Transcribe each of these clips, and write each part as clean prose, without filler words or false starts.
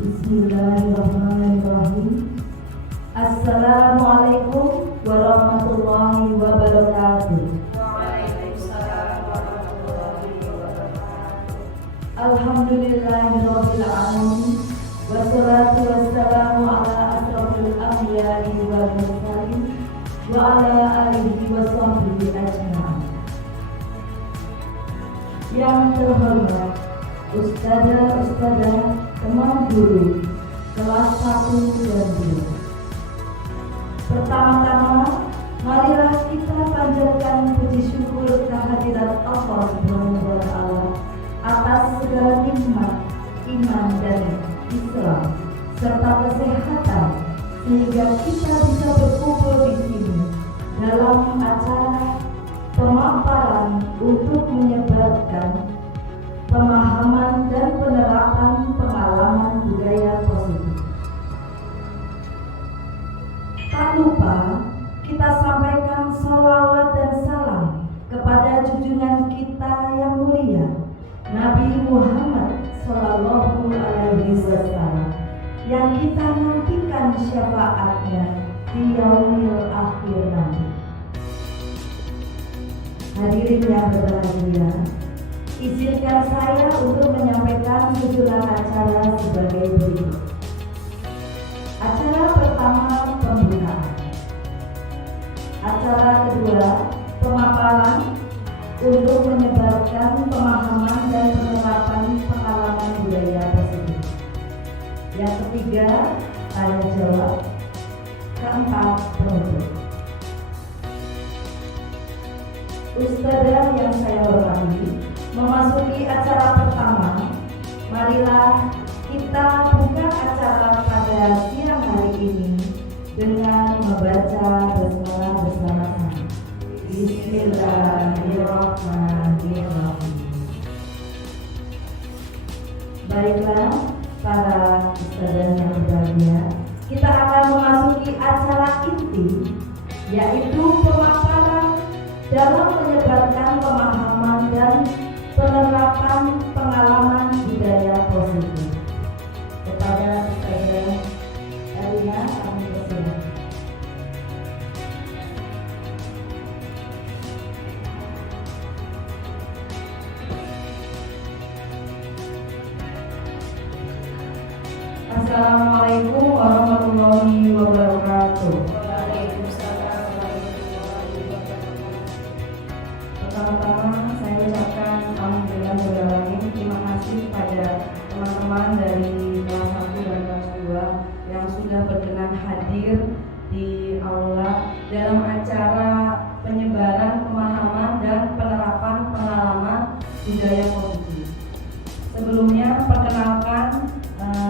Bismillahirrahmanirrahim. Assalamualaikum warahmatullahi wabarakatuh. Waalaikumsalam warahmatullahi wabarakatuh. Alhamdulillahirabbil alamin. Wassalatu wassalamu ala asrofil anbiya'i wal mursalin wa ala alihi wa sahbihi ajma'in. Yang terhormat Ustadzah, teman guru kelas 1 dan 2. Pertama-tama, marilah kita panjatkan puji syukur kehadirat Allah Subhanahu wa Ta'ala atas segala nikmat iman dan Islam serta kesehatan, sehingga kita bisa berkumpul di sini dalam acara pemaparan untuk menyebarkan pemahaman dan penerapan pengalaman budaya positif. Tak lupa kita sampaikan sholawat dan salam kepada junjungan kita yang mulia Nabi Muhammad Sallallahu Alaihi Wasallam yang kita nantikan syafaatnya di yaumil akhir nanti. Hadirin yang berbahagia, izinkan saya untuk menyampaikan susunan acara sebagai berikut. Acara pertama, pembukaan. Acara kedua, pemaparan untuk menyebarkan pemahaman dan penerapan pengalaman budaya positif. Yang ketiga, tanya jawab. Keempat, penutup. Ustadzah yang saya hormati, memasuki acara pertama, marilah kita buka acara pada siang hari ini dengan membaca basmalah bersama-sama. Bismillahirrahmanirrahim. Baiklah, para ustadzah yang berbahagia, kita akan memasuki acara inti, yaitu pemaparan dalam menyebarkan pemahaman dan penerapan pengalaman budaya positif. Kepada saya Elina, kami bersiap. Assalamualaikum warahmatullahi wabarakatuh. Waalaikumsalam warahmatullahi wabarakatuh. Pertama-tama saya ucapkan alhamdulillah terima kasih pada teman-teman dari kelas 1 dan kelas 2 yang sudah berkenan hadir di aula dalam acara penyebaran pemahaman dan penerapan pengalaman budaya positif. Sebelumnya perkenalkan,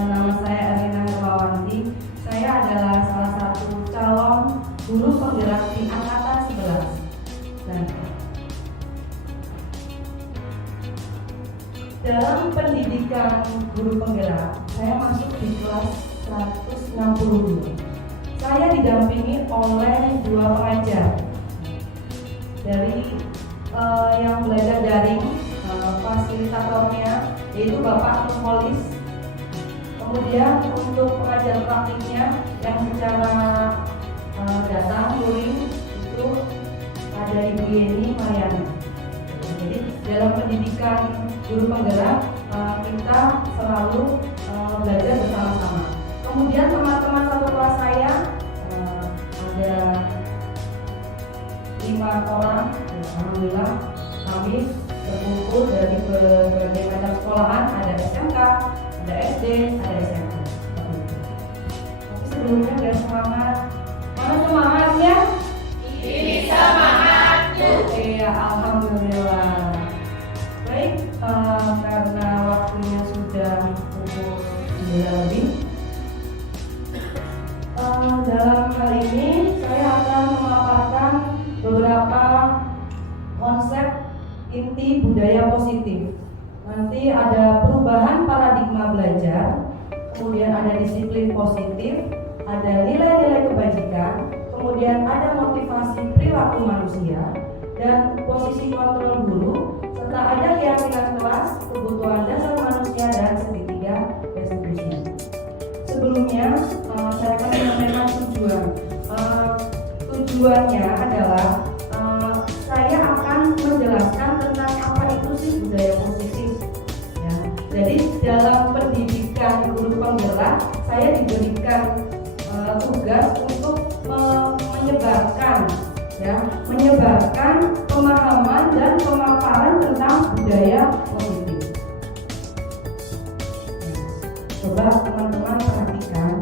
nama saya Elina Hermawanti. Saya adalah salah satu calon guru penggerak di angkatan 11. Dan dalam pendidikan guru penggerak, saya masuk di kelas 162. Saya didampingi oleh 2 pengajar dari yang belajar daring, fasilitatornya yaitu Bapak Nurholis. Kemudian untuk pengajar praktiknya yang secara datang touring itu ada Ibu Yeni Mariana. Jadi dalam pendidikan guru penggerak kita selalu belajar bersama-sama. Kemudian teman-teman satu kelas saya ada 5 orang. Alhamdulillah kami berkumpul dari berbagai macam sekolahan, ada SMK, ada SD, ada SMP. Tapi sebelumnya biar semangat. Mana semangatnya? Ini semangat. Iya, alhamdulillah. Baik, karena waktunya sudah pukul 9 lebih, dalam kali ini saya akan memaparkan beberapa konsep inti budaya positif. Nanti ada perubahan paradigma belajar, kemudian ada disiplin positif, ada nilai-nilai kebajikan, kemudian ada motivasi perilaku manusia, dan posisi kontrol guru, serta ada keyakinan kelas, kebutuhan dasar manusia, dan segitiga restitusi. sebelumnya saya akan menyampaikan tujuan. Tujuannya adalah saya akan menjelaskan tentang apa itu sih budaya positif. Ya. Jadi dalam pendidikan guru penggerak saya diberikan tugas untuk menyebarkan pemahaman dan pemaparan tentang budaya positif. Coba teman-teman perhatikan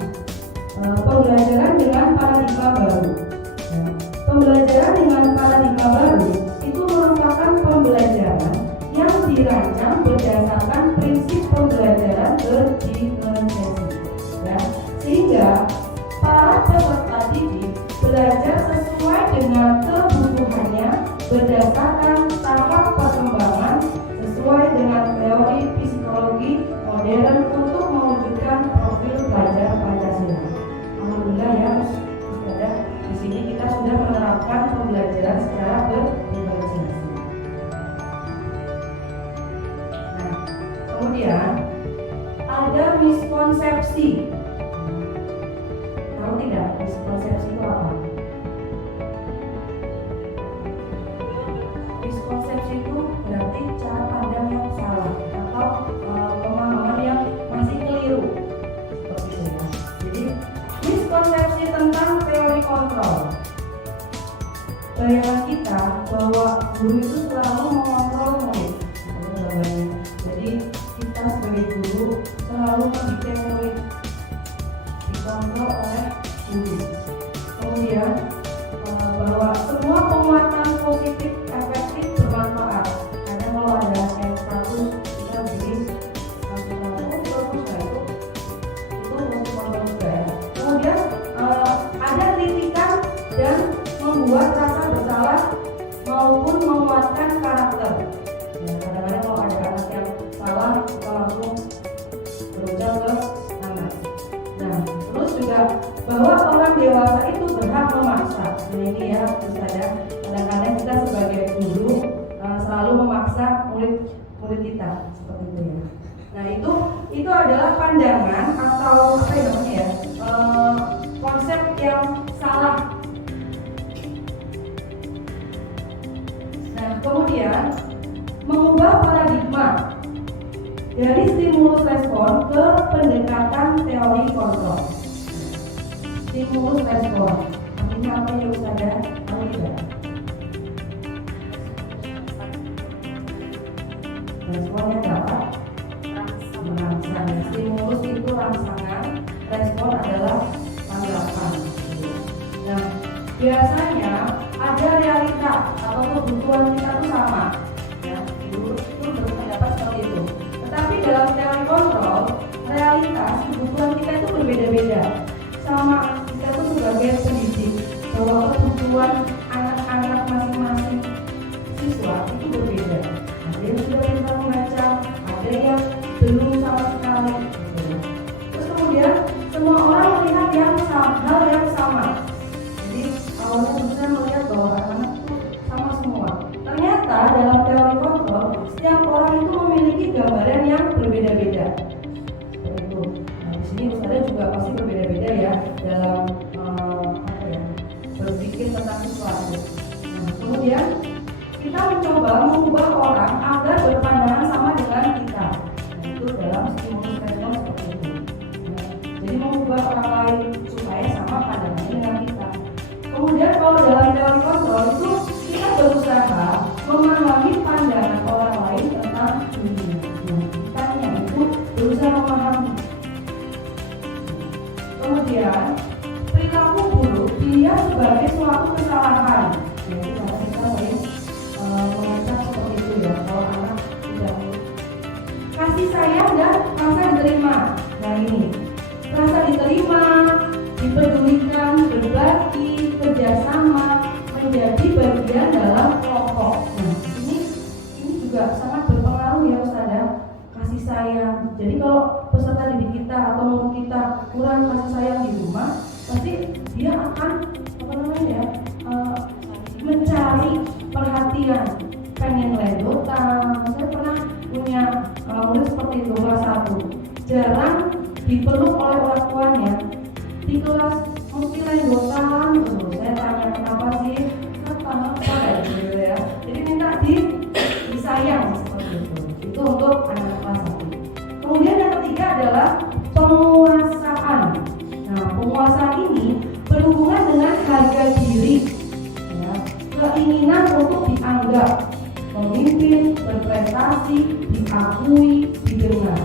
pembelajaran dengan paradigma baru. Pembelajaran dengan paradigma baru itu merupakan pembelajaran yang dirancang berdasarkan prinsip pembelajaran berdiferensiasi, ya, sehingga para peserta didik belajar sesuai dengan kebutuhannya berdasarkan tahap perkembangan sesuai dengan teori psikologi modern untuk mewujudkan profil pelajar Pancasila. Alhamdulillah ya, sudah di sini kita sudah menerapkan pembelajaran secara berdiferensiasi. Nah, kemudian ada miskonsepsi. Tahu tidak miskonsepsi itu apa? Miskonsepsi itu berarti cara pandang yang salah atau pemahaman yang masih keliru, seperti itu ya. Jadi miskonsepsi tentang teori kontrol. Bayangan kita bahwa guru itu selalu mengontrol murid. Jadi kita sebagai guru selalu membuat murid dikontrol oleh guru. Kemudian bahwa semua penguatan positif efektif bermanfaat. Karena kalau ada yang status kita bikin kemudian ada kritikan dan membuat rasa bersalah maupun menguatkan karakter. Ya, kadang-kadang kalau ada anak yang salah kita langsung berucap ke anak. Nah, terus juga bahwa orang dewasa itu berhak memaksa. Nah, ini ya, kadang-kadang kita sebagai guru selalu memaksa murid kita seperti itu ya. Nah, itu adalah pandangan atau apa ya namanya ya, konsep yang salah. Nah, kemudian mengubah paradigma dari stimulus respon ke pendekatan teori kontrol. Stimulus respon, artinya apa ya Ustazah? Tahu tidak? Responnya dapat merangsang. Stimulus itu rangsangan, respon adalah tanggapan. Nah, biasanya ada realita atau kebutuhan kita itu sama. Ya, guru itu berpendapat seperti itu. Tetapi dalam teori kontrol, realitas kebutuhan kita itu berbeda-beda. Sama kita itu sebagai pendidik, bahwa kebutuhan anak-anak masing-masing siswa itu berbeda. Ada yang sudah bisa membaca, ada yang belum sama sekali. Terus kemudian semua orang melihat hal yang sama. Jadi awalnya bisa melihat bahwa anak itu sama semua. Ternyata dalam teori kontrol, setiap orang itu memiliki gambaran yang berbeda-beda. Seperti itu. Nah, di sini Ustazah juga pasti berbeda-beda ya dalam berpikir tentang sesuatu. Nah, kemudian kita mencoba mengubah orang agar berpandangan sama dengan kita. Nah, itu dalam stimulus respon seperti itu. Nah, jadi mengubah orang lain supaya sama pandangannya dengan kita. Kemudian kalau dalam teori kontrol itu kita berusaha memahami pandangan orang lain tentang dunia. Nah, kitanya itu berusaha memahami. Kemudian perilaku buruk dilihat sebagai suatu kesalahan. Jadi kalau kita sering mengecap seperti itu ya, kalau anak tidak kasih sayang dan rasa diterima. Nah ini rasa diterima, dipedulikan, berbagi, kerjasama, menjadi bagian dalam kelompok. Nah ini juga sangat berpengaruh ya Ustazah, kasih sayang. Jadi kalau peserta didik kita atau murid kita kurang kasih sayang di rumah, pasti dia akan mencari perhatian, pengen ledotan. Saya pernah punya murid seperti itu, kelas 1 jarang dipeluk oleh orang tuanya di kelas mesti lendotan terus. Saya tanya kenapa sih? Kenapa kayak gitu ya. Jadi minta disayang seperti itu. Itu untuk anak kelas 1. Kemudian yang ketiga adalah penguasaan. Nah, penguasaan ini berhubungan dengan harga diri, ya, keinginan untuk dianggap pemimpin, berprestasi, diakui, didengar.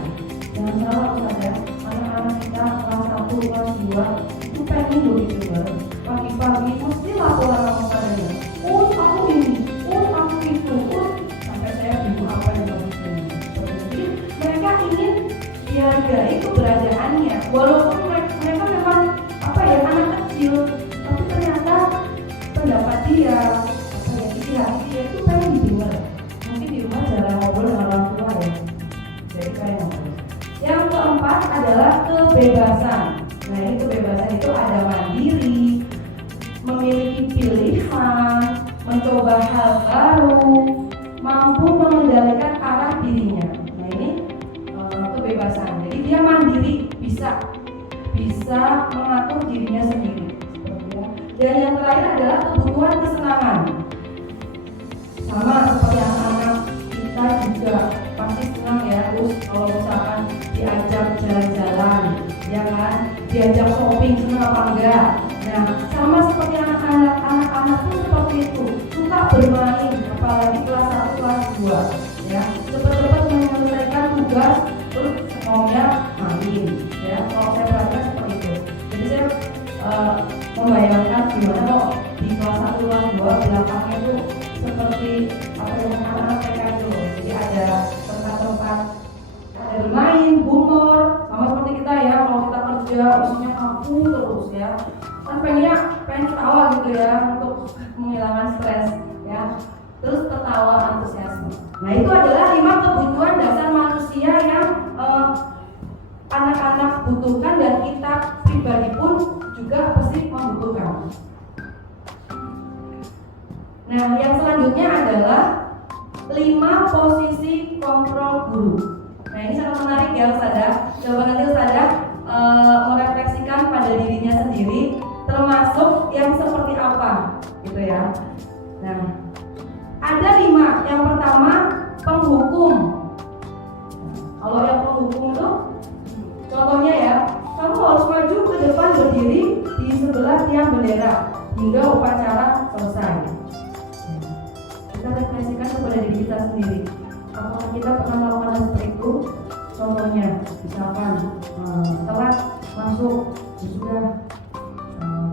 Jangan salah saja, anak-anak kita kelas 1, kelas 2 itu pengen begitu, pagi-pagi mesti laporan sama padanya. Oh aku ini, oh aku itu, oh sampai saya bingung apa yang harus ini. Jadi mereka ingin dihargai keberadaannya, walaupun mereka memang anak kecil, tapi ternyata pendapat dia, isi hati dia itu pengen didengar. Mungkin di rumah jarang ngobrol dengan orang tua ya, jadi kayak ngobrol. Yang keempat adalah kebebasan. Nah ini kebebasan itu ada mandiri, memiliki pilihan, mencoba hal baru, mampu mengendalikan arah dirinya. Nah ini kebebasan. Jadi dia mandiri, bisa mengatur dirinya sendiri. Dan yang terakhir adalah kebutuhan kesenangan. Sama seperti anak-anak kita juga pasti senang ya, terus kalau misalkan diajak jalan-jalan, ya kan, diajak shopping, senang apa enggak? Nah, sama seperti anak-anak pun seperti itu, suka bermain, apalagi kelas 1, kelas 2, ya, cepat-cepat menyelesaikan tugas, terus maunya main, ya. Kalau saya perhatikan seperti itu. Jadi saya membayangkan gimana kok di kelas 1, kelas 2 belakangnya itu seperti apa yang anak-anak TK itu. Jadi ada tempat-tempat ada bermain, humor, sama seperti kita ya. Kalau kita kerja isinya kaku terus ya, kan pengen ketawa gitu ya untuk menghilangkan stres ya. Terus ketawa, antusiasme. Nah itu adalah 5 kebutuhan dasar manusia yang anak-anak butuhkan dan kita pribadi pun juga pasti membutuhkan. Nah, yang selanjutnya adalah 5 posisi kontrol guru. Nah, ini sangat menarik ya Ustazah. Coba nanti Ustazah merefleksikan pada dirinya sendiri, termasuk yang seperti apa, gitu ya. Nah, ada 5. Yang pertama, penghukum. Kalau yang penghukum itu, contohnya ya, kamu harus maju ke depan berdiri di sebelah tiang bendera hingga upacara selesai. Kita refleksikan kepada diri kita sendiri. Apakah kita pernah melakukan hal seperti itu? Contohnya, misalkan telat masuk, sudah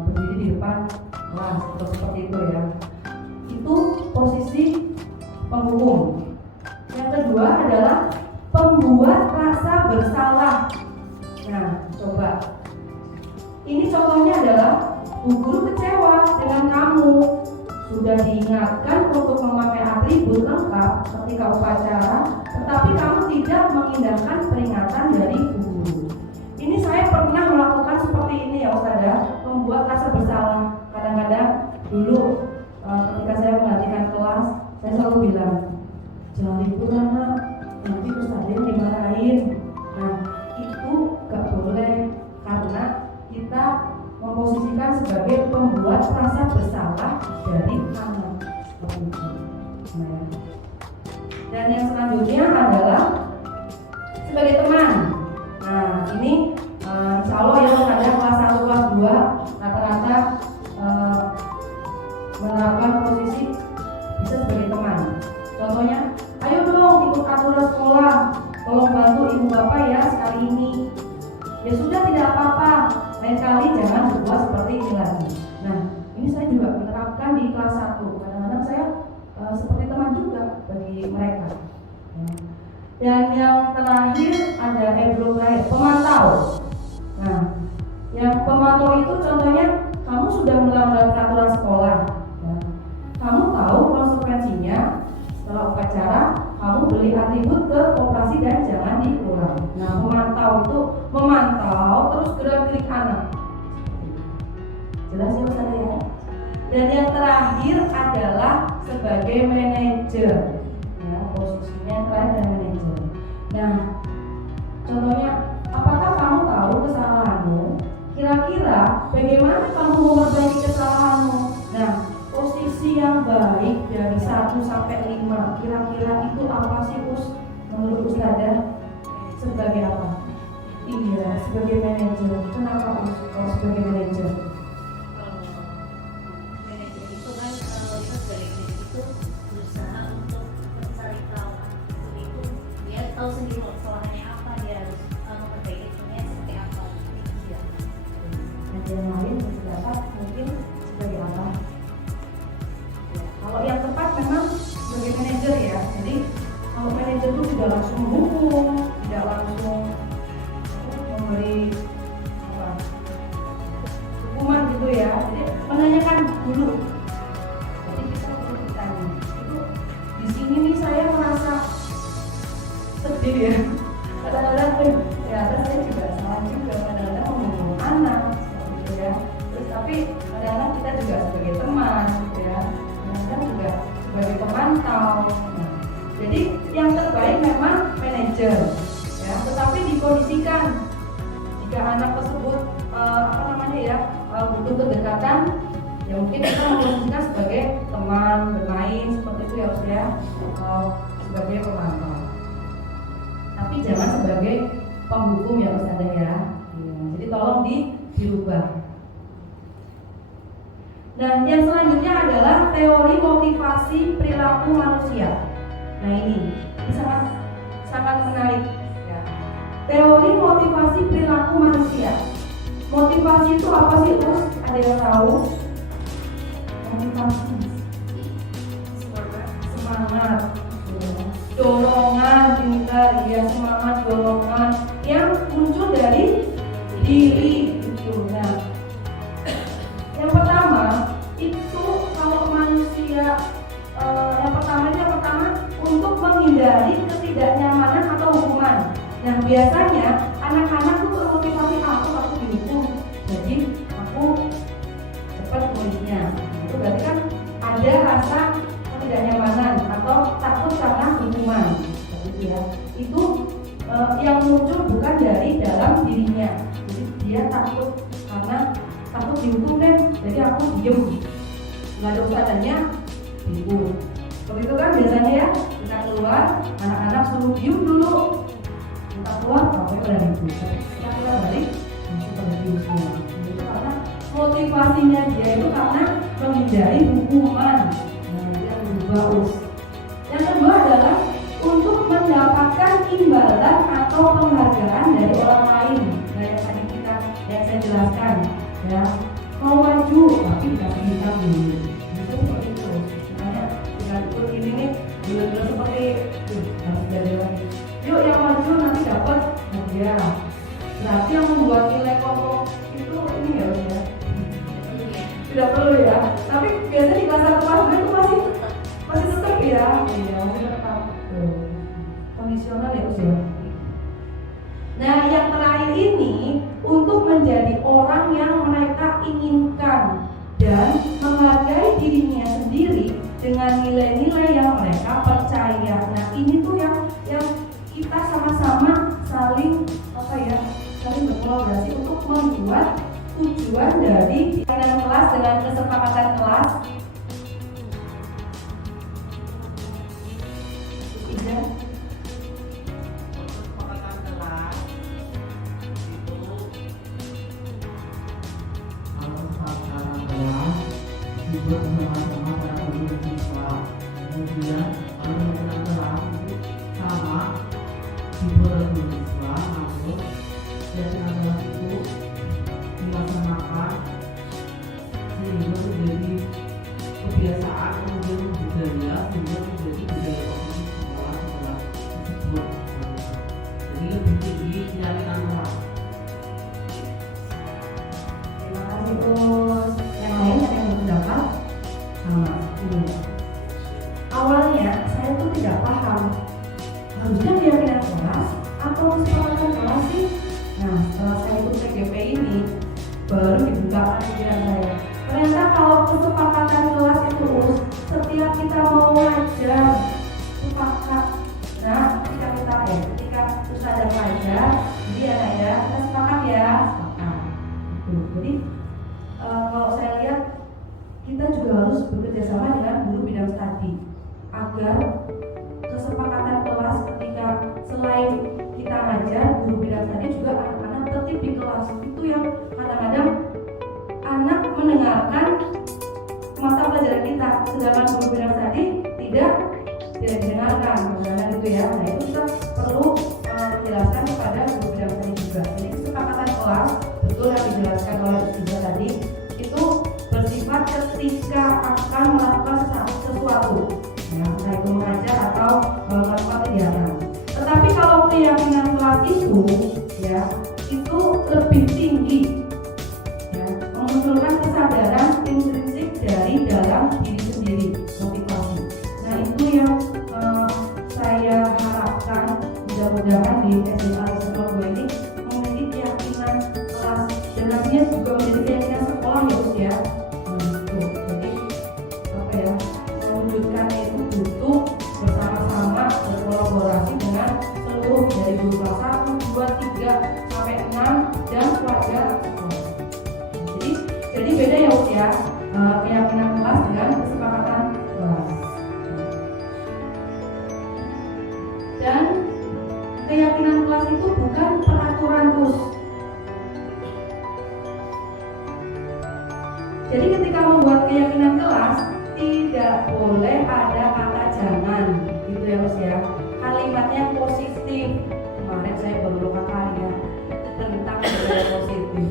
berdiri di depan kelas atau seperti itu ya. Itu posisi penghukum. Yang kedua adalah pembuat rasa bersalah. Nah, coba. Ini contohnya adalah bu guru kecewa dengan kamu. Sudah diingatkan untuk memakai atribut lengkap ketika upacara, tetapi kamu tidak mengindahkan peringatan dari bu guru. Ini saya pernah melakukan seperti ini ya Ustazah, membuat rasa bersalah. Kadang-kadang dulu ketika saya menggantikan kelas, saya selalu bilang, jangan ribut anak, nanti Ustazah dimarahin. Nah, itu gak boleh karena kita memposisikan sebagai pembuat rasa bersalah dari anak. Nah, dan yang selanjutnya adalah sebagai teman. Nah, ini insya Allah ya ada kelas 1, kelas 2 rata-rata menerapkan posisi bisa sebagai teman. Contohnya, ayo dong ikut aturan sekolah, tolong bantu ibu bapak ya sekali ini. Ya sudah, tidak apa-apa, lain kali jangan berbuat seperti ini lagi. Nah, ini saya juga menerapkan di kelas 1. Kadang-kadang saya seperti teman juga bagi mereka. Dan yang terakhir ada pemantau. Nah, yang pemantau itu contohnya kamu sudah melanggar peraturan sekolah. Ya. Kamu tahu konsekuensinya. Setelah upacara, kamu beli atribut ke koperasi dan jangan diulang. Nah, pemantau itu memantau terus gerak-gerik anak. Jelas ya Ustazah ya? Dan yang terakhir adalah sebagai manajer. Ya, posisinya terakhir adalah manajer. Nah, contohnya, apakah kamu tahu kesalahan 1 sampai 5. Kira-kira itu apa sih Us? Menurut Ustazah sebagai apa? Iya, sebagai manajer. Kenapa Us kalau sebagai manajer? Manajer itu kan kalau kita sebagai manajer itu berusaha untuk mencari tahu itu dia tahu sendiri kesalahannya apa, dia harus memperbaiki itunya seperti apa itu dia. Dan yang lain pendapat mungkin sebagai apa? Ya, kalau yang tepat memang sebagai manajer ya. Jadi kalau manajer itu tidak langsung menghukum, tidak langsung memberi apa, hukuman gitu ya. Jadi menanyakan dulu. Jadi kita perlu bertanya. Itu di sini nih saya merasa sedih ya. Kadang-kadang ternyata saya juga salah juga. Kadang-kadang menghukum anak gitu ya. Terus tapi kadang-kadang kita juga sebagai teman gitu ya. Kadang-kadang juga sebagai pemantau. Nah, jadi yang terbaik memang manajer ya. Tetapi dikondisikan jika anak tersebut butuh kedekatan, ya mungkin kita mengkondisikan sebagai teman bermain seperti itu ya Ustaz ya, atau sebagai pemantau. Tapi jangan sebagai penghukum ya Ustaz ya. Jadi tolong dirubah. Nah, yang selanjutnya adalah teori motivasi perilaku manusia. Nah ini sangat menarik ya. Teori motivasi perilaku manusia. Motivasi itu apa sih Us? Ada yang tahu? Motivasi semangat, dorongan, pintar, ya semangat, dorongan yang muncul dari diri itu. Nah, yang pertama itu kalau manusia yang pertama untuk menghindari ketidaknyamanan atau hukuman. Nah biasanya anak-anak tuh termotivasi aku dihukum, jadi aku cepat nulisnya. Itu berarti kan ada rasa ketidaknyamanan atau takut karena hukuman, gitu ya. Itu yang muncul bukan dari dalam dirinya. Jadi dia takut karena takut dihukum deh, jadi aku diem, nggak ada urusannya dihukum. Seperti itu kan biasanya ya, kita keluar, anak-anak suruh diem dulu, kita keluar, pokoknya pada dihukum. Kita keluar balik, masih pada dihukum. Itu karena motivasinya dia itu karena menghindari hukuman. Nah, itu yang berubah Us. Yang kedua adalah untuk mendapatkan imbalan atau penghargaan dari orang lain. Nah, yang tadi yang saya jelaskan, ya mau maju tapi dikasih hitam dulu. Itu seperti itu. Misalnya kita ikut ini nih, dulu seperti harus jadi lagi. Yuk yang maju nanti dapat hadiah. Berarti yang membuat nilai kelompok itu ini ya Mas ya. Tidak perlu ya. Tapi biasanya di kelas 1 kelas 2 itu masih tetap ya. Iya, masih tetap. Kondisional ya Mas ya. Nah, yang terakhir ini untuk menjadi orang yang mereka inginkan dan menghargai dirinya sendiri dengan nilai-nilai yang mereka percaya. Nah, ini tuh yang kita sama-sama saling berkolaborasi untuk membuat tujuan dari pimpinan kelas dengan kesepakatan kelas. Dibuat bersama-sama para guru dan siswa. Kemudian kalau pimpinan kelas itu sama dibuat oleh guru siswa, namun pimpinan kelas itu dilaksanakan sehingga menjadi kebiasaan, kemudian budaya, sehingga menjadi budaya positif sekolah setelah tersebut. Jadi lebih tinggi keyakinan kelas. Terima kasih Us. Yang lain ada yang berpendapat sama ini. Awalnya saya tuh tidak paham harusnya keyakinan kelas atau kesepakatan kelas sih. Nah, setelah saya ikut PGP ini baru dibukakan pikiran saya. Ternyata kalau kesepakatan kelas itu Us, setiap kita mau ngajar sepakat. Nah, ketika Ustazah ngajar, jadi ya kita sepakat ya, sepakat. Jadi kalau saya lihat kita juga harus bekerja sama dengan guru bidang studi. agar kesepakatan kelas ketika selain kita ngajar, guru bidang tadi juga anak-anak tertib di kelas. Itu yang kadang-kadang anak mendengarkan mata pelajaran kita, sedangkan guru bidang tadi tidak didengarkan, misalnya gitu ya. Nah itu kita perlu menjelaskan kepada guru bidang tadi juga. Jadi kesepakatan kelas betul yang dijelaskan oleh Ibu tadi itu bersifat ketika akan melakukan sesuatu, ya, entah itu mengajar atau melakukan kegiatan. Tetapi kalau keyakinan kelas itu, ya, itu lebih tinggi, ya, memunculkan kesadaran intrinsik dari dalam diri sendiri, motivasi. Nah itu yang saya harapkan mudah-mudahan di SMA Level 2 ini memiliki keyakinan kelas dan nantinya juga menjadi keyakinan sekolah ya Gus ya. Jadi apa ya, mewujudkannya itu butuh bersama-sama berkolaborasi dengan seluruh dari guru kelas 1, 2, 3 sampai 6 dan pelajar sekolah. Jadi beda ya Gus ya, keyakinan kelas dengan kesepakatan kelas. Dan keyakinan kelas itu bukan peraturan Gus. Jadi ketika membuat keyakinan kelas tidak boleh ada kata jangan, gitu ya Gus ya. Kalimatnya positif. Kemarin saya baru kalinya tentang budaya positif.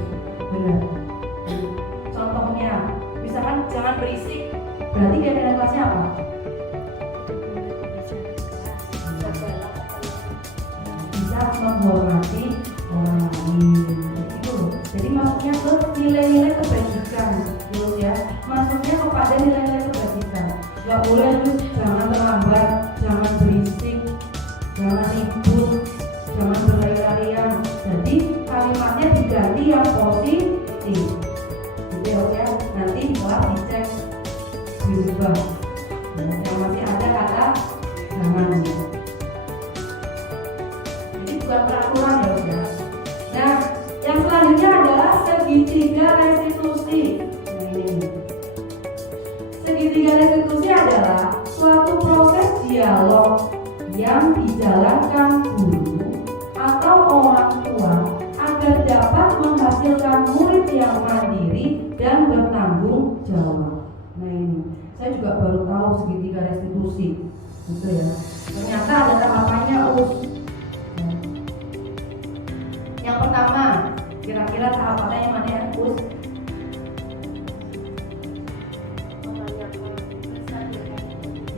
Benar. Contohnya, misalkan jangan berisik. Berarti keyakinan kelasnya apa? Bisa menghormati orang lain. Itu loh. Jadi maksudnya ke nilai-nilai kebajikan, gitu ya. Maksudnya kepada nilai-nilai kebajikan. Gak boleh terus jangan terlambat, jangan berisik, jangan ribut, jangan berlari-larian. Jadi kalimatnya diganti yang positif. Gitu ya. Nanti setelah dicek dirubah. Yang masih ada kata jangan. Bukan peraturan ya Gus ya. Nah, yang selanjutnya adalah segitiga restitusi. Nah ini. Segitiga restitusi adalah suatu proses dialog yang dijalankan guru atau orang tua agar dapat menghasilkan murid yang mandiri dan bertanggung jawab. Nah ini, saya juga baru tahu segitiga restitusi, gitu ya. Ternyata ada tahapannya Us. Yang pertama, kira-kira tahapannya yang mana ya, Us?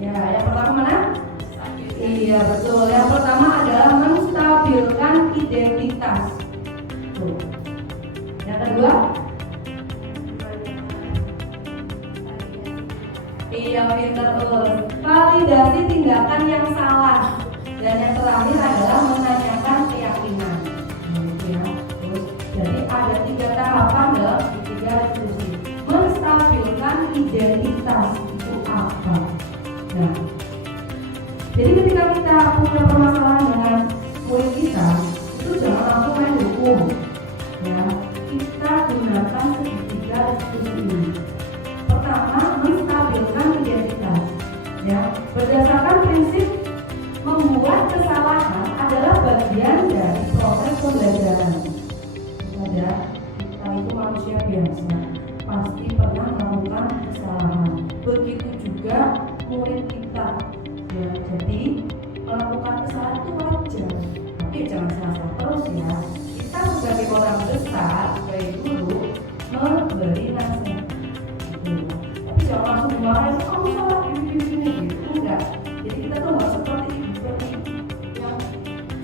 Ya, yang pertama mana? Iya, betul. Yang pertama adalah menstabilkan identitas. Tuh. Yang kedua? Iya, pinter Us. Validasi tindakan yang salah. Dan yang terakhir adalah menanyakan keyakinan. Jadi ada 3 tahapan dalam segitiga restitusi. Menstabilkan identitas itu apa? Nah, jadi ketika kita punya permasalahan dengan murid kita, itu jangan langsung main hukum. Ya, kita gunakan segitiga restitusi ini. Pertama, menstabilkan identitas. Ya, berdasarkan prinsip membuat kesalahan adalah bagian dari proses pembelajaran. Ada kita itu manusia biasa, pasti pernah melakukan kesalahan. Begitu juga murid kita, ya. Jadi melakukan kesalahan itu wajar, tapi jangan salah terus ya. Kita sebagai orang besar, sebagai guru, memberi nasihat. Tapi jangan langsung dimarahin, kamu salah gini gitu, enggak. Jadi kita tuh harus seperti yang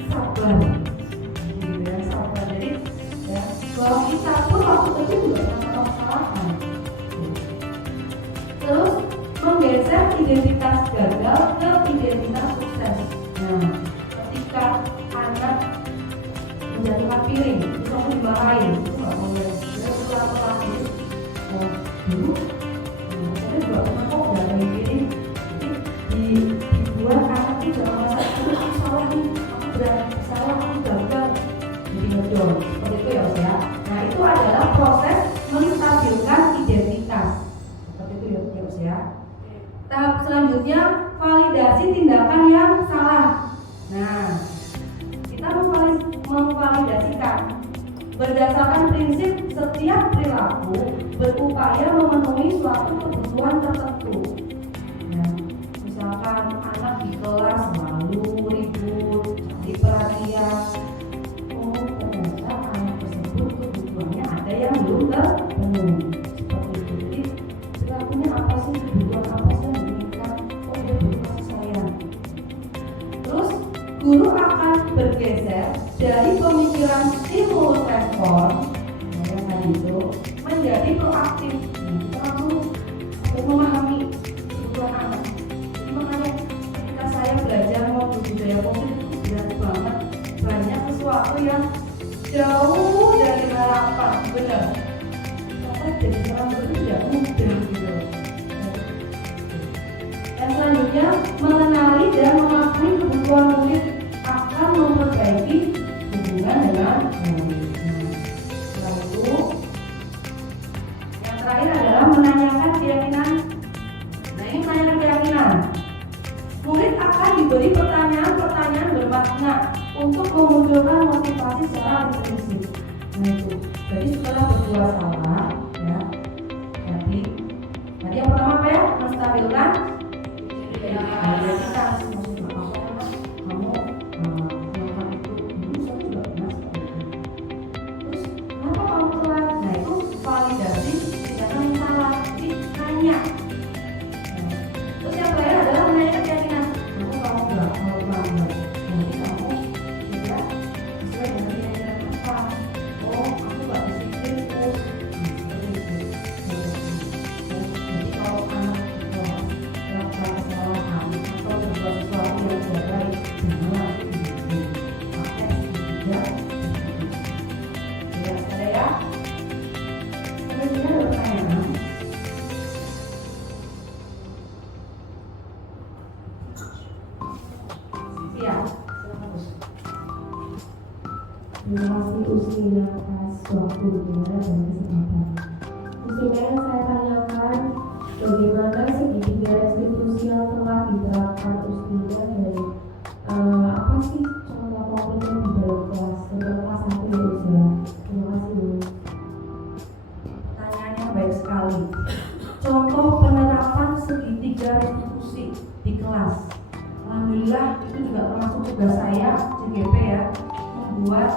sabar. Bahwa kita pun waktu kecil juga melakukan kesalahan. Terus menggeser identitas gagal ke identitas sukses. Nah, ketika anak menjatuhkan piring, itu langsung dimarahin, itu nggak boleh. Dia pelan-pelan dulu. Saya juga pernah kok dari piring. Jadi dibuat anak itu jangan merasa aku salah nih, aku berani salah, aku gagal. Jadi ngedor. Itu ya Mas ya. Nah itu adalah proses menstabilkan identitas. Seperti itu ya Mas ya. Tahap selanjutnya validasi berdasarkan prinsip setiap perilaku berupaya memenuhi suatu kebutuhan tertentu. Nah, misalkan anak di kelas selalu ribut, cari perhatian. Oh, ternyata anak tersebut kebutuhannya ada yang belum terpenuhi. Seperti itu. Jadi perilakunya apa sih, kebutuhan apa sih yang diinginkan? Oh, dia butuh kasih sayang. Terus guru akan bergeser dari pemikiran stimulus respon yang tadi itu menjadi proaktif. Kita langsung memahami kebutuhan anak. Jadi makanya ketika saya belajar modul budaya positif itu berat banget, banyak sesuatu yang jauh dari harapan, benar. Tapi jadi orang itu tidak mudah gitu. Yang selanjutnya, mengenali dan memahami kebutuhan murid akan memperbaiki hubungan dengan murid. Setelah itu, yang terakhir adalah menanyakan keyakinan. Nah, ini menanyakan keyakinan. Murid akan diberi pertanyaan-pertanyaan bermakna untuk memunculkan motivasi secara intrinsik. Nah itu, jadi setelah berdua salah, ya, tadi yang pertama apa ya? Menstabilkan identitas. Maksudnya apa? Kamu melakukan itu dulu saya juga pernah seperti itu. Terus kenapa kamu telat? Nah itu validasi tidak ada yang salah. Jadi tanya. Terus yang terakhir adalah menanyakan keyakinan. Kamu nggak mau melanggar. Nanti kamu tidak sesuai dengan keyakinan apa? Oh, aku nggak disiplin terus. Seperti itu. Jadi kalau anak melakukan kesalahan atau berbuat sesuatu yang tidak baik, janganlah disiplin. Pakai tidak. Jelas ada ya? Selanjutnya ada pertanyaan. Iya, silakan Gus. Terima kasih Usmina atas waktunya dan kesempatan. Usmina, yang saya tanyakan bagaimana segitiga restitusi yang telah diterapkan Usmina dan apa sih contoh konkretnya di dalam kelas, terutama kelas 1 ya usia. Terima kasih Bu. Pertanyaannya baik sekali. Contoh penerapan segitiga restitusi di kelas. Alhamdulillah itu juga termasuk tugas saya CGP ya, membuat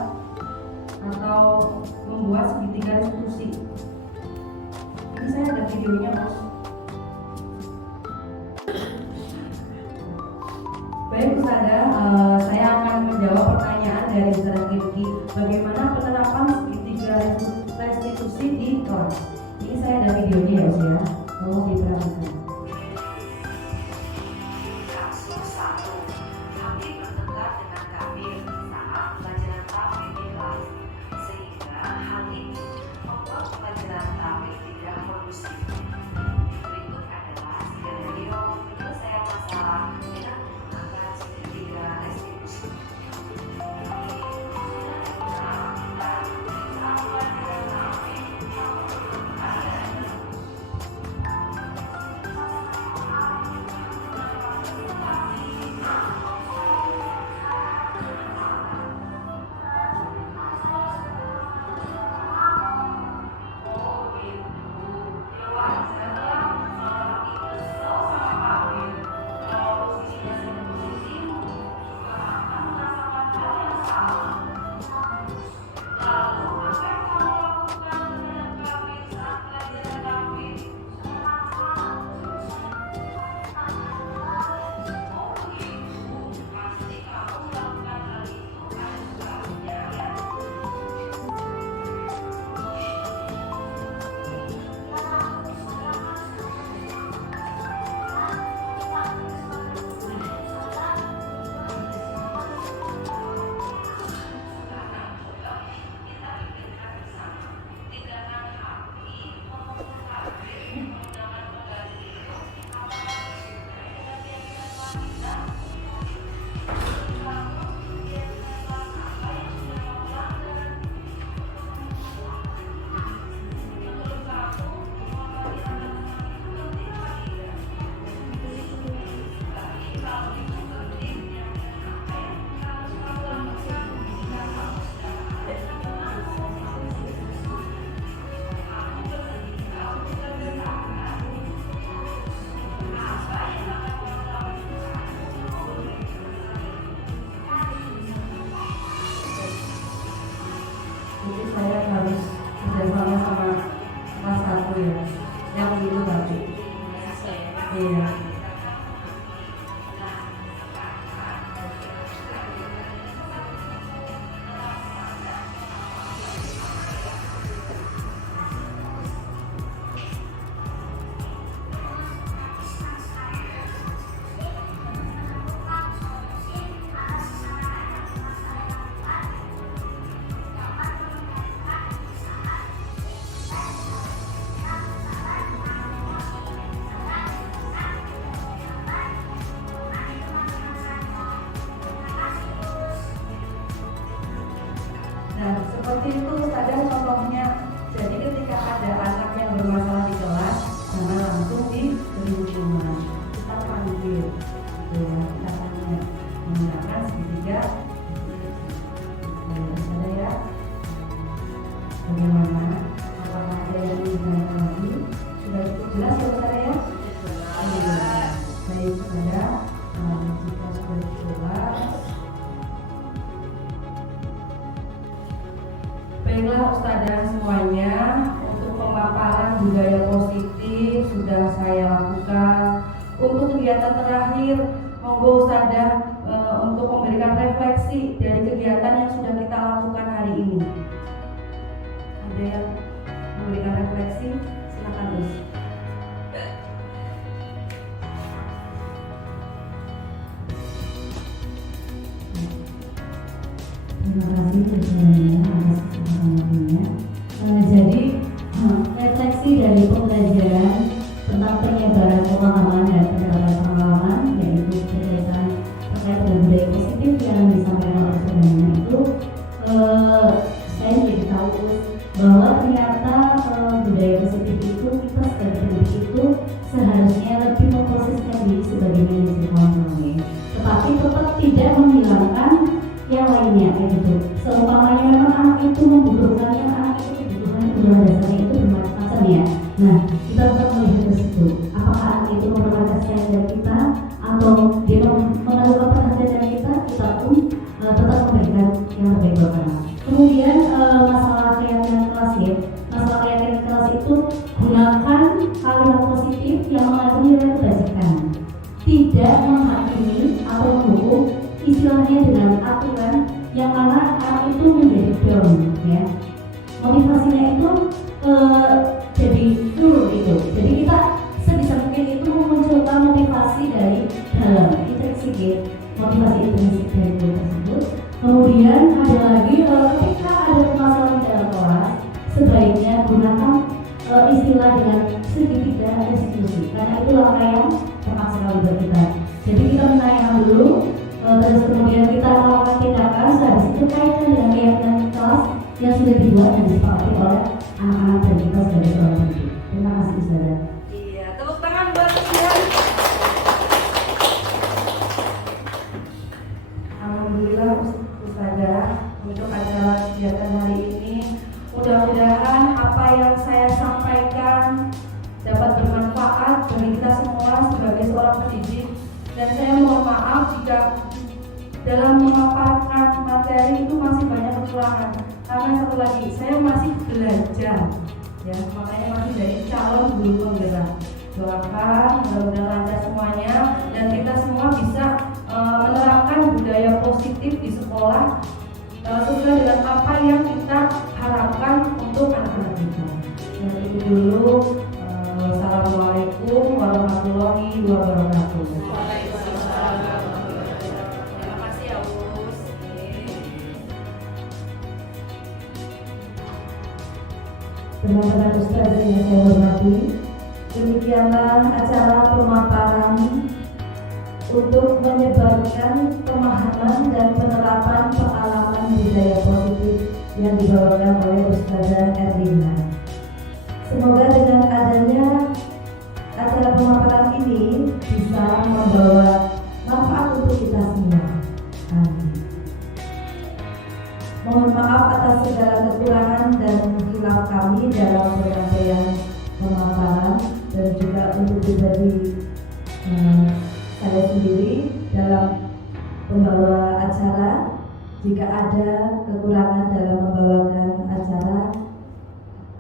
segitiga restitusi. Ini saya ada videonya Mas. Baik Ustazah, saya akan menjawab pertanyaan dari Ustazah Kiki. Bagaimana penerapan segitiga restitusi di kelas? Ini saya ada videonya ya Ustaz ya, tolong diperhatikan. Kasus 1. Habib bertengkar dengan Kabir saat pelajaran tauhid di kelas, sehingga hal ini membuat pelajaran tauhid tidak kondusif. Berikut adalah skenario penyelesaian masalah dengan menggunakan segitiga restitusi. dan terakhir, monggo Ustazah untuk memberikan refleksi dari kegiatan yang sudah kita lakukan hari ini. Ada yang memberikan refleksi? Silakan, Gus. Terima kasih sebenarnya atas kesempatannya. Jadi refleksi dari pembelajaran tentang penyebaran pemahaman dan penerapan pengalaman, yaitu berkaitan terkait dengan budaya positif yang disampaikan oleh sebenarnya itu, saya jadi tahu bahwa ternyata budaya positif itu kita sebagai pendidik itu seharusnya lebih memposisikan diri sebagai manajer kontrolnya, tetapi tetap tidak menghilangkan yang lainnya, kayak gitu. Seumpamanya memang anak itu membutuhkan yang anak itu kebutuhan kebutuhan dasarnya itu bermacam-macam ya. Nah, kita tetap melihat ke situ. Apakah anak itu memerlukan kasih dari kita atau dia memerlukan perhatian dari kita pun tetap memberikan yang terbaik buat anak. Kemudian masalah keyakinan kelas ya. Masalah keyakinan kelas itu gunakan kalimat positif yang mengandung nilai kebajikan. Tidak menghakimi atau menghukum, istilahnya dengan aturan yang mana anak itu menjadi down ya. Motivasinya itu jadi dulu gitu. Jadi kita sebisa mungkin itu memunculkan motivasi dari dalam intrinsik, motivasi intrinsik dari guru tersebut. Kemudian ada lagi ketika ada permasalahan di dalam kelas, sebaiknya gunakan istilah dengan segitiga restitusi, karena itu langkah yang tepat sekali buat kita. Jadi kita menanyakan dulu, terus kemudian kita melakukan tindakan, sehabis itu kaitkan dengan keyakinan kelas yang sudah dibuat dan disepakati oleh anak-anak dan kita sebagai seorang pendidik. Terima kasih Ustazah. Iya, tepuk tangan buat kalian. Alhamdulillah Ustazah untuk acara kegiatan hari ini. Mudah-mudahan apa yang saya sampaikan dapat bermanfaat bagi kita semua sebagai seorang pendidik. Dan saya mohon maaf jika dalam memaparkan materi itu masih banyak kekurangan. Karena satu lagi, saya masih belajar, ya, makanya masih dari calon guru penggerak. Doakan mudah-mudahan lancar semuanya dan kita semua bisa menerapkan budaya positif di sekolah sesuai dengan apa yang kita harapkan untuk anak-anak kita. Dan itu dulu. Assalamualaikum warahmatullahi wabarakatuh. Terima kasih ya Gus. Teman-teman Ustazah yang saya hormati, demikianlah acara pemaparan untuk menyebarkan pemahaman dan penerapan pengalaman budaya positif yang dibawakan oleh Ustazah Erlina. Semoga dengan adanya acara pemaparan ini bisa membawa manfaat untuk kita semua. Amin. Mohon maaf atas segala kekurangan dan hilaf kami dalam penyampaian pemaparan dan juga untuk pribadi saya sendiri dalam membawa acara. Jika ada kekurangan dalam membawakan acara,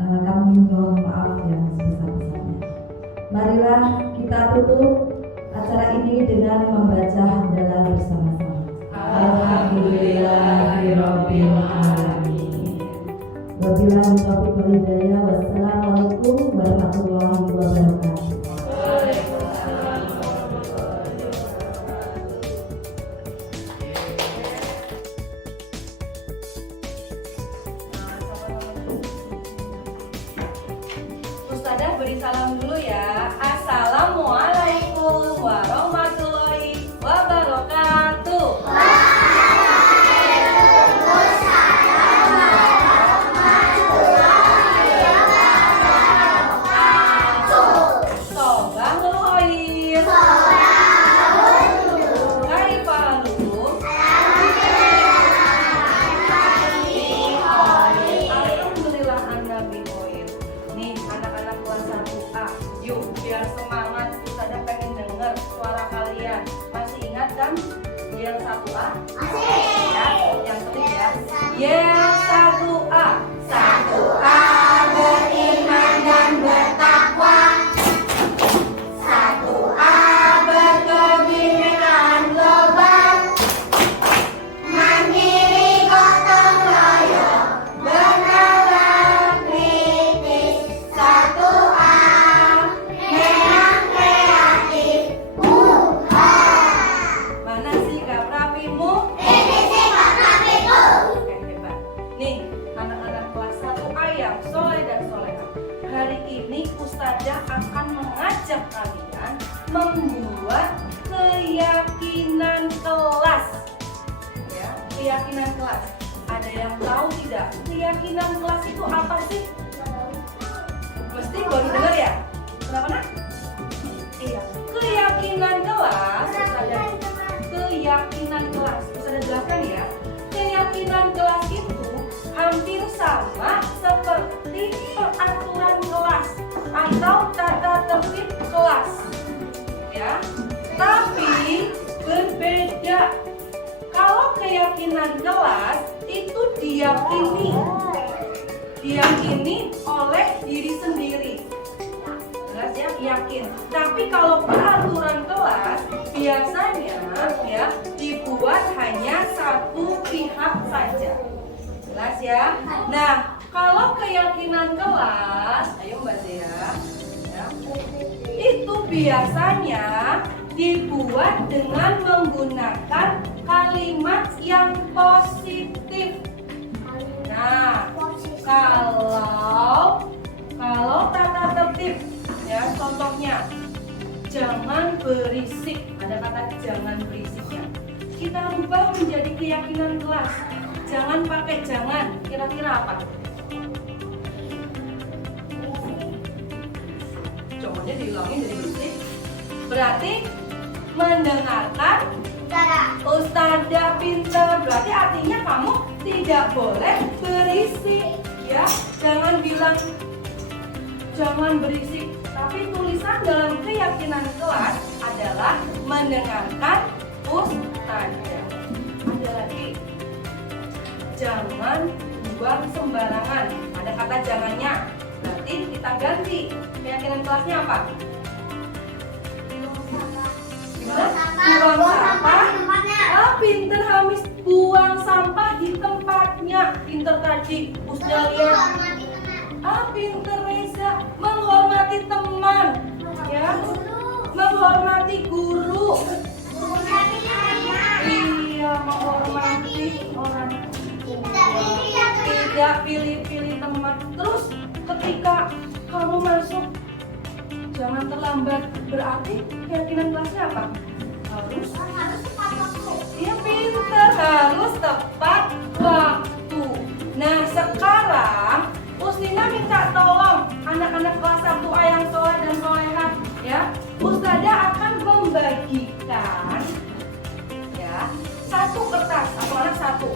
kami mohon maaf yang sebesar-besarnya. Marilah kita tutup acara ini dengan membaca hamdalah bersama-sama. Alhamdulillahirabbil alamin. Wabillahi taufiq wal hidayah. Wassalamualaikum warahmatullahi wabarakatuh. Ustazah beri salam dulu ya. Assalamualaikum warahmatullahi wabarakatuh. Yang satu A, ya, yang ketiga, yang satu A, beriman dan bertakwa, 1A berkeyakinan. hari ini Ustazah akan mengajak kalian membuat keyakinan kelas. Ya, keyakinan kelas. Ada yang tahu tidak? Keyakinan kelas itu apa sih? Mesti baru dengar ya? Kenapa nak? Iya, keyakinan kelas. Keyakinan kelas. Bisa dijelaskan ya? Keyakinan kelas itu hampir sama seperti peraturan kelas atau tata tertib kelas. Ya, tapi berbeda. Kalau keyakinan kelas itu diyakini oleh diri sendiri. Jelas ya, yakin. Tapi kalau peraturan kelas biasanya ya dibuat hanya satu pihak saja. Jelas ya. Nah, kalau keyakinan kelas, ayo Mbak Zia, ya, itu biasanya dibuat dengan menggunakan kalimat yang positif. Nah, kalau tata tertib, ya contohnya, jangan berisik. Ada kata jangan berisiknya. Kita rubah menjadi keyakinan kelas. Jangan pakai jangan. Kira-kira apa? Jangannya dihilangin jadi berisik. Berarti mendengarkan Ustazah pintar. Berarti artinya kamu tidak boleh berisik, ya. Jangan bilang jangan berisik. Tapi tulisan dalam keyakinan kelas adalah mendengarkan Ustazah. Ada lagi, jangan buang sembarangan. Ada kata jangannya. Berarti kita ganti. Keyakinan kelasnya apa? Buang sampah. Pinter Hamis, buang sampah di tempatnya. Pinter tadi, Ustazah lihat. Pinter Reza, menghormati teman, ya, menghormati guru. Iya, menghormati orang tua. Tidak pilih-pilih teman. Terus ketika kamu masuk, jangan terlambat. Berarti keyakinan kelasnya apa? Harus tepat waktu. Iya, pintar, harus tepat waktu. Nah, sekarang Ustina minta tolong anak-anak kelas 1A yang soleh dan solehah, ya. Ustazah akan membagikan, ya, satu kertas, satu anak satu.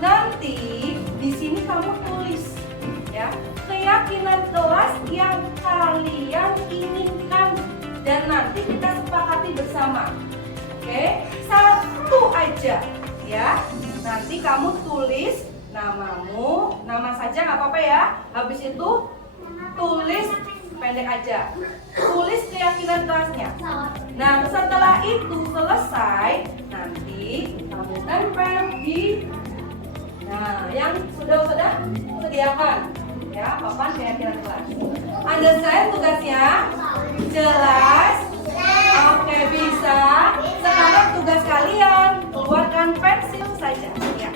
Nanti di sini kamu tulis, ya, keyakinan kelas yang kalian inginkan dan nanti kita sepakati bersama. Oke, satu aja, ya. Nanti kamu tulis namamu, nama saja nggak apa-apa ya. Habis itu tulis pendek aja. Tulis keyakinan kelasnya. Nah, setelah itu selesai, nanti kamu tempel di, nah, yang sudah sediakan, ya, papan keyakinan kelas. Understand tugasnya? Jelas? Oke, bisa. Sekarang tugas kalian keluarkan pensil saja, ya.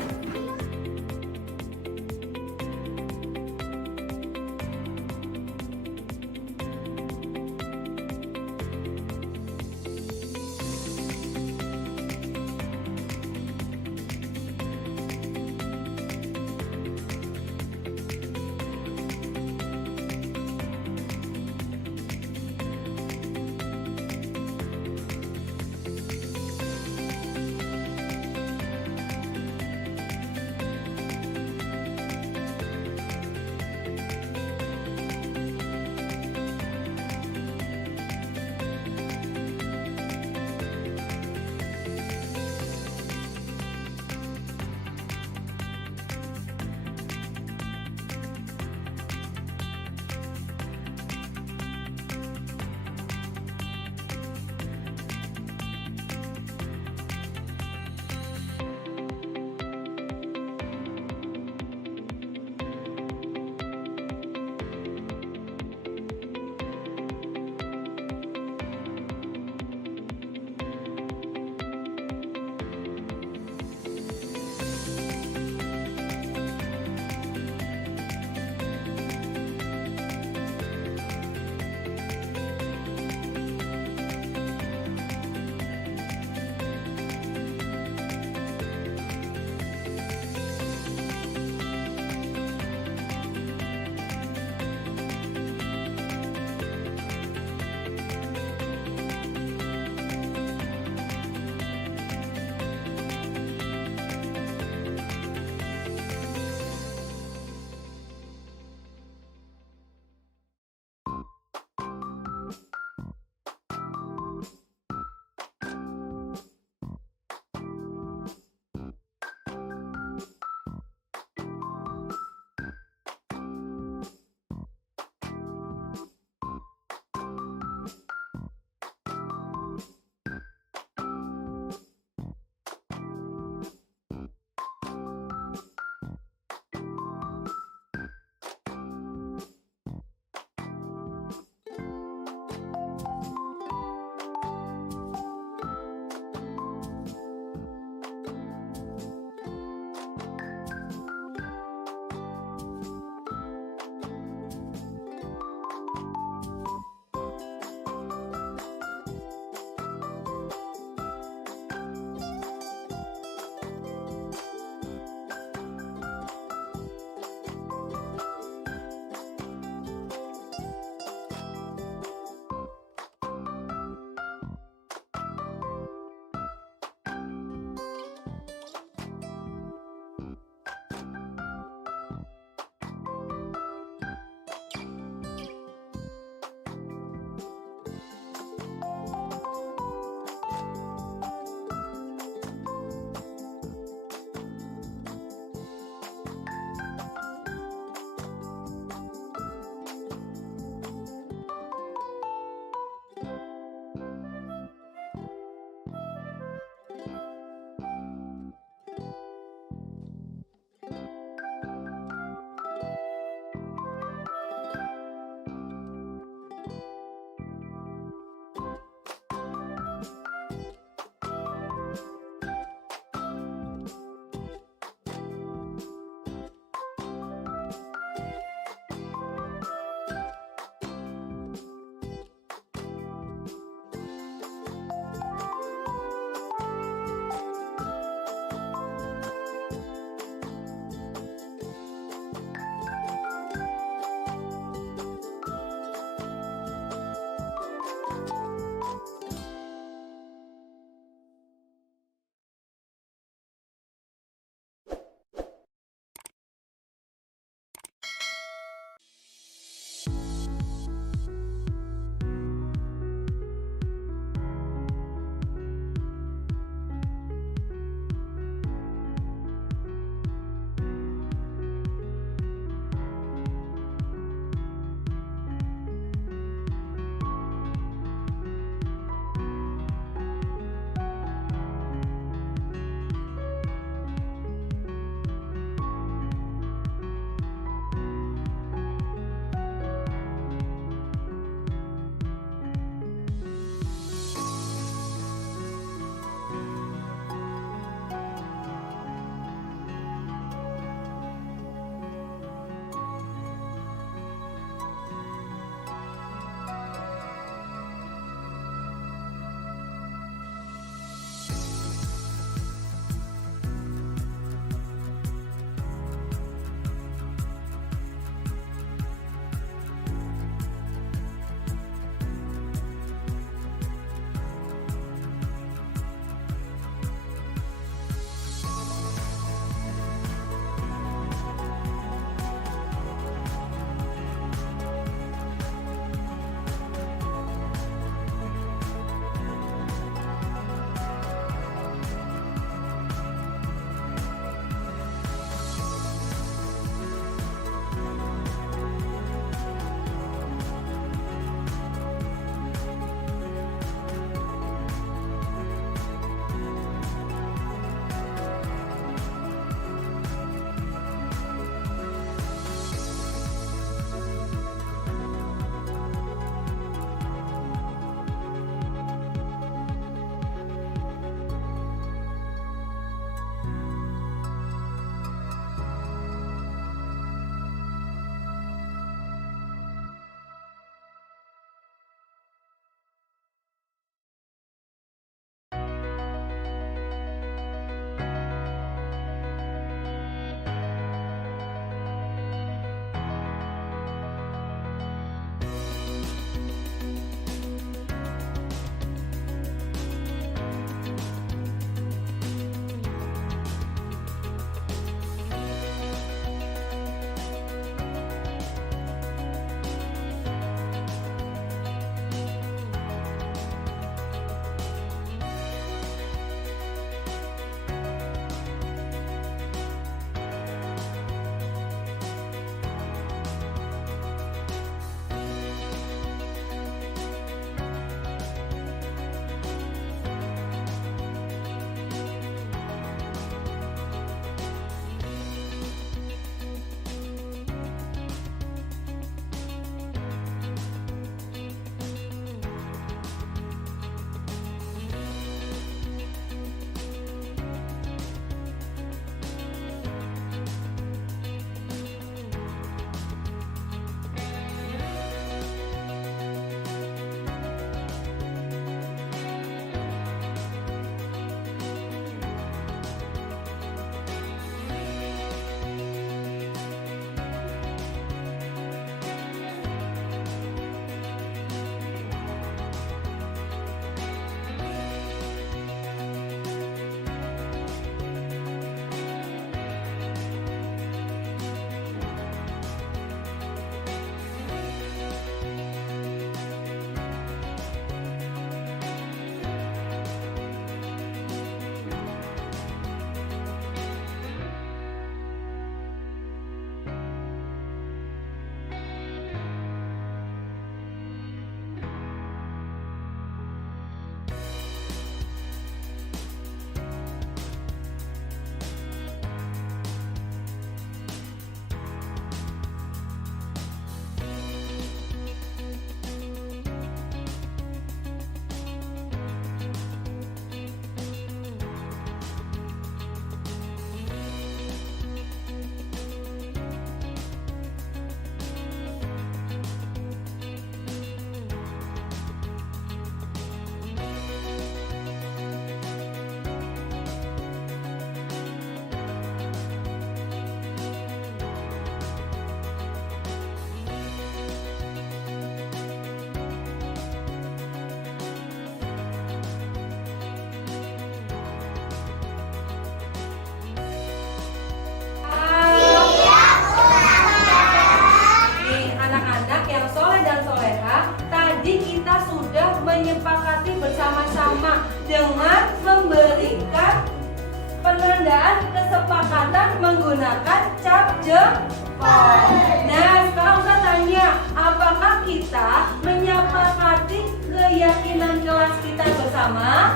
dan kesepakatan menggunakan cap jempol. Nah, sekarang Ustaz tanya, apakah kita menyepakati keyakinan kelas kita bersama?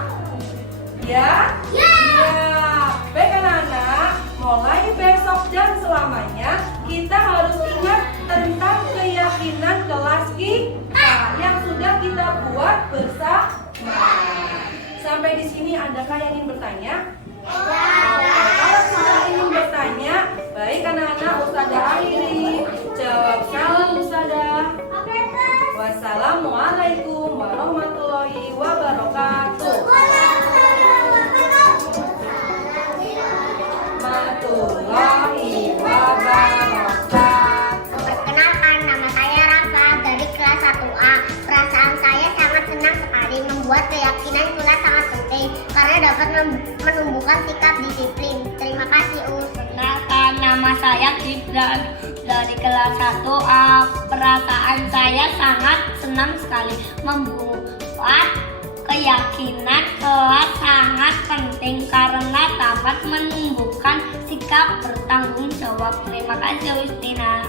Ya? Ya. Baik anak-anak, mulai besok dan selamanya kita harus ingat tentang keyakinan kelas kita yang sudah kita buat bersama. Sampai di sini adakah yang ingin bertanya? Kalau sudah ingin bertanya, baik anak-anak, Ustazah akhiri. Jawab salam Ustazah. Wassalamualaikum warahmatullahi wabarakatuh. Warahmatullahi wabarakatuh. Perkenalkan, nama saya Rafa dari kelas 1A. Perasaan saya sangat senang sekali. Membuat keyakinan kelas sangat penting karena dapat menumbuhkan sikap disiplin. Terima kasih, Perkenalkan, nama saya Gibran dari kelas 1A. Perasaan saya sangat senang sekali. Membuat keyakinan kelas sangat penting karena dapat menumbuhkan sikap bertanggung jawab. Terima kasih, Ustina.